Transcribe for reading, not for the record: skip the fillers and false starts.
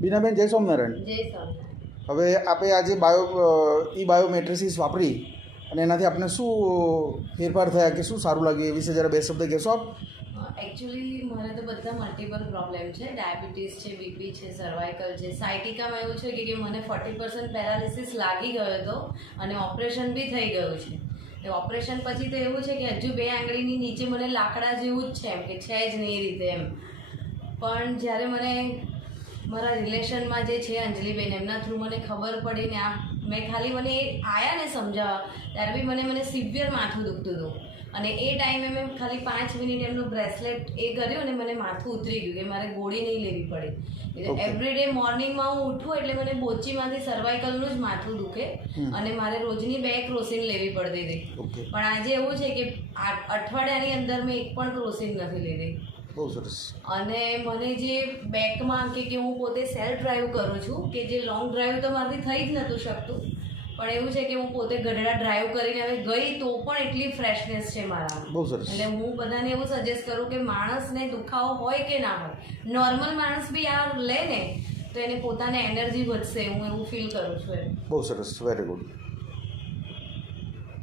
બીનાબેન, જય સ્વામિનારાયણ. જય સ્વામિનારાયણ. હવે આપણે આજે બાયો મેટ્રિસિસ વાપરી અને એનાથી આપણે શું ફેરફાર થયા કે શું સારું લાગ્યું એ વિશે જરા બે શબ્દ કહેશો આપ? એકચ્યુઅલી મારે તો બધા મલ્ટિપલ પ્રોબ્લેમ છે. ડાયાબિટીસ છે, બીપી છે, સર્વાઇકલ છે. સાયટિકામાં એવું છે કે મને 40% પેરાલિસિસ લાગી ગયો હતો અને ઓપરેશન બી થઈ ગયું છે. એ ઓપરેશન પછી તો એવું છે કે હજુ 2 આંગળીની નીચે મને લાકડા જેવું જ છે, એમ કે છે જ નહીં એ રીતે એમ. પણ જ્યારે મને મારા રિલેશનમાં જે છે અંજલિબેન, એમના થ્રુ મને ખબર પડી ને મેં ખાલી મને એ આયા ને સમજાવવા, ત્યારે બી મને સિવિયર માથું દુખતું હતું. અને એ ટાઈમે મેં ખાલી 5 મિનિટ એમનું બ્રેસલેટ એ કર્યું અને મને માથું ઉતરી ગયું કે મારે ગોળી નહીં લેવી પડે. એવરીડે મોર્નિંગમાં હું ઉઠું એટલે મને બોચીમાંથી સર્વાઇકલનું જ માથું દુખે અને મારે રોજની 2 ક્રોસિન લેવી પડતી હતી. પણ આજે એવું છે કે અઠવાડિયાની અંદર મેં એક પણ ક્રોસિન નથી લીધી. બહુ સરસ. અને મને જે બેકમાં કે હું પોતે સેલ્ફ ડ્રાઈવ કરું છું, કે જે લોંગ ડ્રાઈવ તો મારાથી થઈ જ નહોતું શકતું, પણ એવું છે કે હું પોતે ગઢડા ડ્રાઈવ કરીને હવે ગઈ તો પણ એટલી ફ્રેશનેસ છે મારામાં. બહુ સરસ. એટલે હું બધાને એવું સજેસ્ટ કરું કે માણસને દુખાવો હોય કે ના હોય, નોર્મલ માણસ બી આ લે ને તો એને પોતાને એનર્જી વધશે. હું એવું ફીલ કરું છું. બહુ સરસ, વેરી ગુડ.